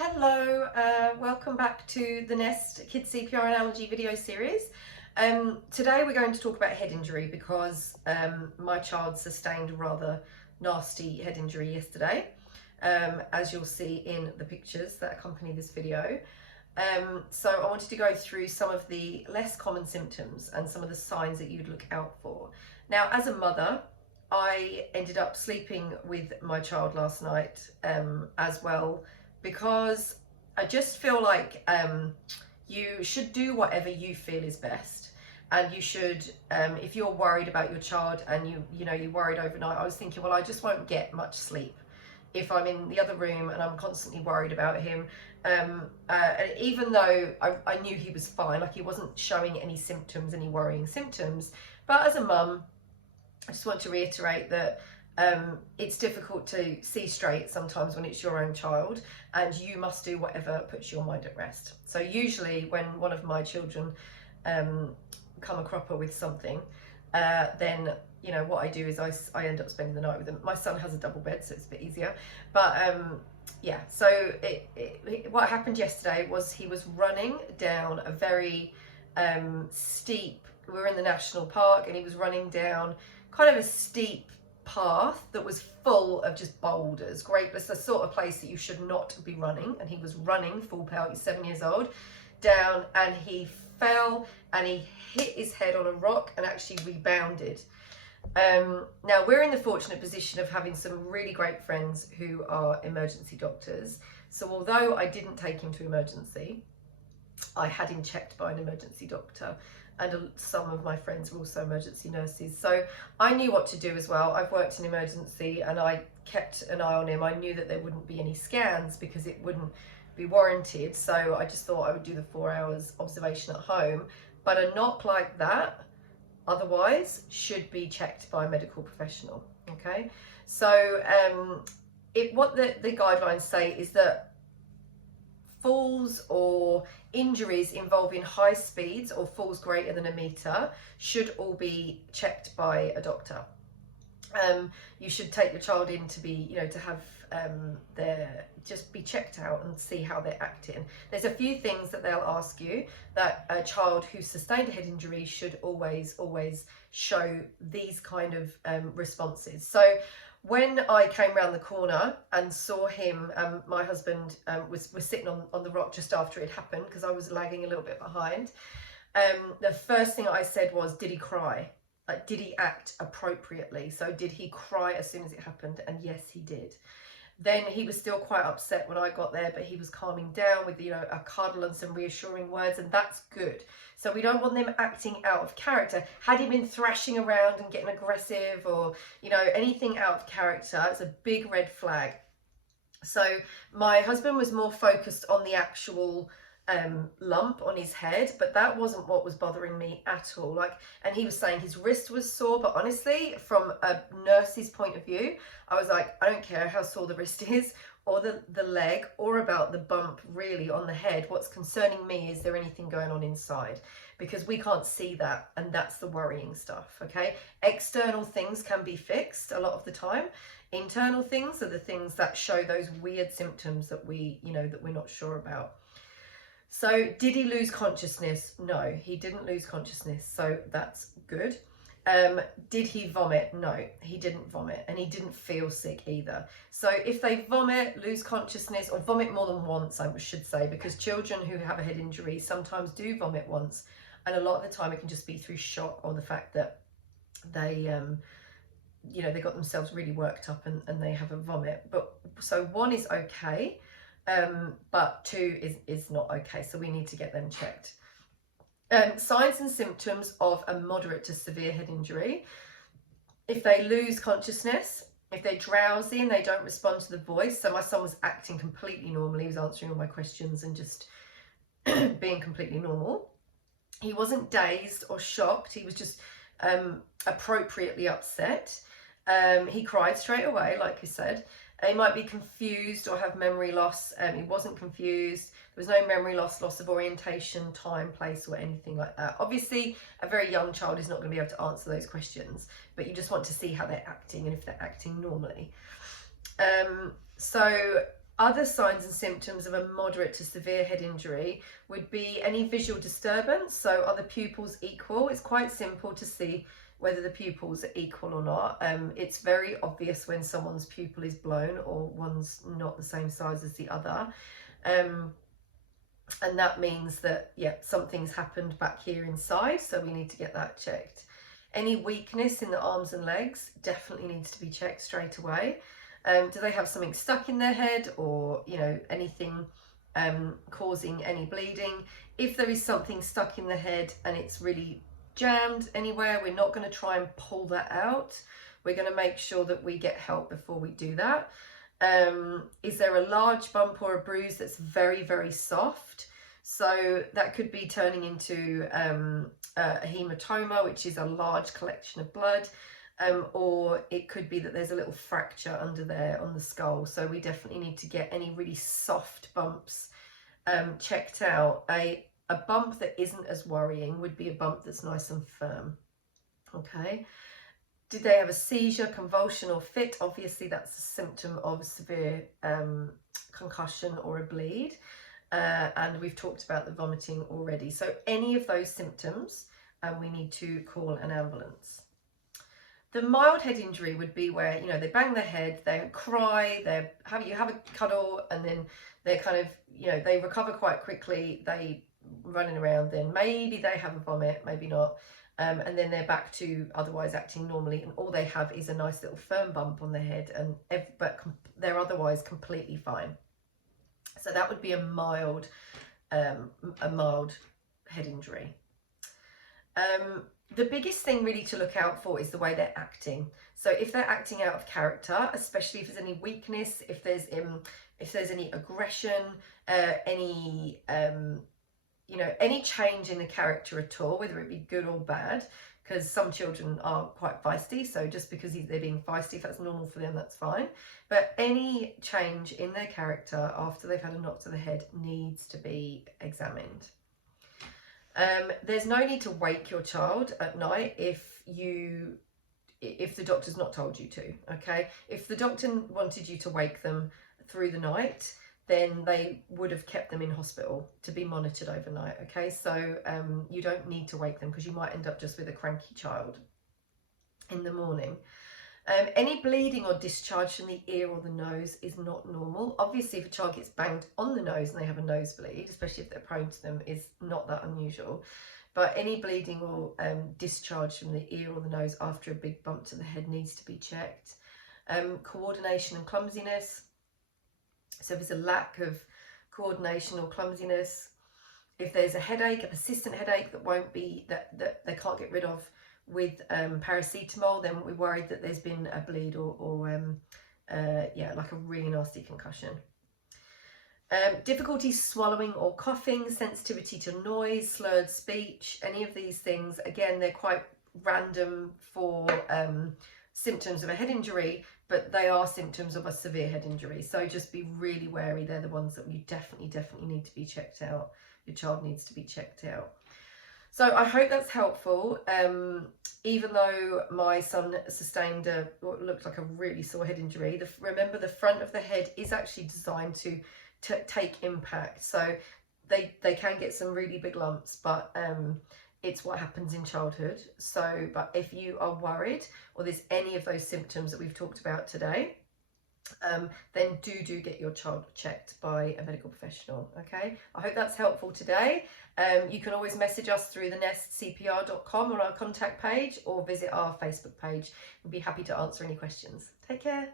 Hello, welcome back to the Nest Kids CPR and Allergy video series. Today we're going to talk about head injury because my child sustained a rather nasty head injury yesterday, as you'll see in the pictures that accompany this video. So I wanted to go through some of the less common symptoms and some of the signs that you'd look out for. Now, as a mother, I ended up sleeping with my child last night as well, because I just feel like you should do whatever you feel is best. And you should, if you're worried about your child and you're worried overnight, I was thinking, well, I just won't get much sleep if I'm in the other room and I'm constantly worried about him. And even though I knew he was fine, like he wasn't showing any symptoms, any worrying symptoms, but as a mum, I just want to reiterate that it's difficult to see straight sometimes when it's your own child, and you must do whatever puts your mind at rest. So usually when one of my children come a cropper with something, then what I do is I end up spending the night with them. My son has a double bed, so it's a bit easier. But yeah, so what happened yesterday was he was running down a very steep, we were in the national park, and he was running down kind of a steep path that was full of just boulders. Great, it's the sort of place that you should not be running, and he was running full pelt. He's 7 years old, down, and he fell and he hit his head on a rock and actually rebounded. Now we're in the fortunate position of having some really great friends who are emergency doctors, so although I didn't take him to emergency, I had him checked by an emergency doctor, and some of my friends were also emergency nurses, so I knew what to do as well. I've worked in emergency and I kept an eye on him. I knew that there wouldn't be any scans because it wouldn't be warranted, so I just thought I would do the 4 hours observation at home. But a knock like that otherwise should be checked by a medical professional. Okay, so what the guidelines say is that falls or injuries involving high speeds or falls greater than a meter should all be checked by a doctor. You should take your child in to be, to have just be checked out and see how they're acting. There's a few things that they'll ask you that a child who sustained a head injury should always show these kind of responses. So when I came round the corner and saw him, my husband was sitting on the rock just after it happened, because I was lagging a little bit behind. The first thing I said was, did he cry? Like, did he act appropriately? So did he cry as soon as it happened? And yes, he did. Then he was still quite upset when I got there, but he was calming down with, a cuddle and some reassuring words, and that's good. So we don't want them acting out of character. Had he been thrashing around and getting aggressive or, anything out of character, it's a big red flag. So my husband was more focused on the actual lump on his head, but that wasn't what was bothering me at all. And he was saying his wrist was sore, but honestly, from a nurse's point of view, I was like, I don't care how sore the wrist is or the leg or about the bump really on the head. What's concerning me is there anything going on inside, because we can't see that, and that's the worrying stuff. Okay, external things can be fixed a lot of the time. Internal things are the things that show those weird symptoms that that we're not sure about. So did he lose consciousness? No, he didn't lose consciousness, so that's good. Did he vomit? No, he didn't vomit, and he didn't feel sick either. So if they vomit, lose consciousness, or vomit more than once, I should say, because children who have a head injury sometimes do vomit once, and a lot of the time it can just be through shock or the fact that they they got themselves really worked up and they have a vomit. But so 1 is okay, but 2 is not okay, so we need to get them checked. Signs and symptoms of a moderate to severe head injury: if they lose consciousness, if they're drowsy and they don't respond to the voice. So my son was acting completely normally, he was answering all my questions and just being completely normal. He wasn't dazed or shocked, he was just appropriately upset. He cried straight away, like you said. He might be confused or have memory loss. He wasn't confused. There was no memory loss, loss of orientation, time, place, or anything like that. Obviously, a very young child is not going to be able to answer those questions, but you just want to see how they're acting and if they're acting normally. So Other signs and symptoms of a moderate to severe head injury would be any visual disturbance. So are the pupils equal? It's quite simple to see whether the pupils are equal or not. It's very obvious when someone's pupil is blown or one's not the same size as the other. And that means that, yeah, something's happened back here inside, so we need to get that checked. Any weakness in the arms and legs definitely needs to be checked straight away. Do they have something stuck in their head, or, you know, anything causing any bleeding? If there is something stuck in the head and it's really jammed anywhere, we're not going to try and pull that out. We're going to make sure that we get help before we do that. Is there a large bump or a bruise that's very, very soft? So that could be turning into a hematoma, which is a large collection of blood. Or it could be that there's a little fracture under there on the skull. So we definitely need to get any really soft bumps checked out. A bump that isn't as worrying would be a bump that's nice and firm. Okay. Did they have a seizure, convulsion or fit? Obviously that's a symptom of severe concussion or a bleed. And we've talked about the vomiting already. So any of those symptoms, we need to call an ambulance. The mild head injury would be where, you know, they bang their head, they cry, you have a cuddle, and then they're kind of, you know, they recover quite quickly, they running around, then maybe they have a vomit, maybe not, and then they're back to otherwise acting normally, and all they have is a nice little firm bump on their head, but they're otherwise completely fine. So that would be a mild head injury. The biggest thing really to look out for is the way they're acting. So if they're acting out of character, especially if there's any weakness, if there's any aggression, any change in the character at all, whether it be good or bad, because some children are quite feisty. So just because they're being feisty, if that's normal for them, that's fine. But any change in their character after they've had a knock to the head needs to be examined. There's no need to wake your child at night if the doctor's not told you to, okay? If the doctor wanted you to wake them through the night, then they would have kept them in hospital to be monitored overnight, okay? So you don't need to wake them, because you might end up just with a cranky child in the morning. Any bleeding or discharge from the ear or the nose is not normal. Obviously, if a child gets banged on the nose and they have a nosebleed, especially if they're prone to them, is not that unusual. But any bleeding or discharge from the ear or the nose after a big bump to the head needs to be checked. Coordination and clumsiness. So if there's a lack of coordination or clumsiness, if there's a headache, a persistent headache that they can't get rid of with paracetamol, then we're worried that there's been a bleed or like a really nasty concussion. Difficulties swallowing or coughing, sensitivity to noise, slurred speech, any of these things, again, they're quite random for symptoms of a head injury, but they are symptoms of a severe head injury. So just be really wary. They're the ones that you definitely need to be checked out. Your child needs to be checked out. So I hope that's helpful. Even though my son sustained what looked like a really sore head injury, remember the front of the head is actually designed to take impact. So they can get some really big lumps, but it's what happens in childhood. So, but if you are worried or there's any of those symptoms that we've talked about today, then do get your child checked by a medical professional. Okay, I hope that's helpful today. You can always message us through thenestcpr.com on our contact page, or visit our Facebook page. We'll be happy to answer any questions. Take care.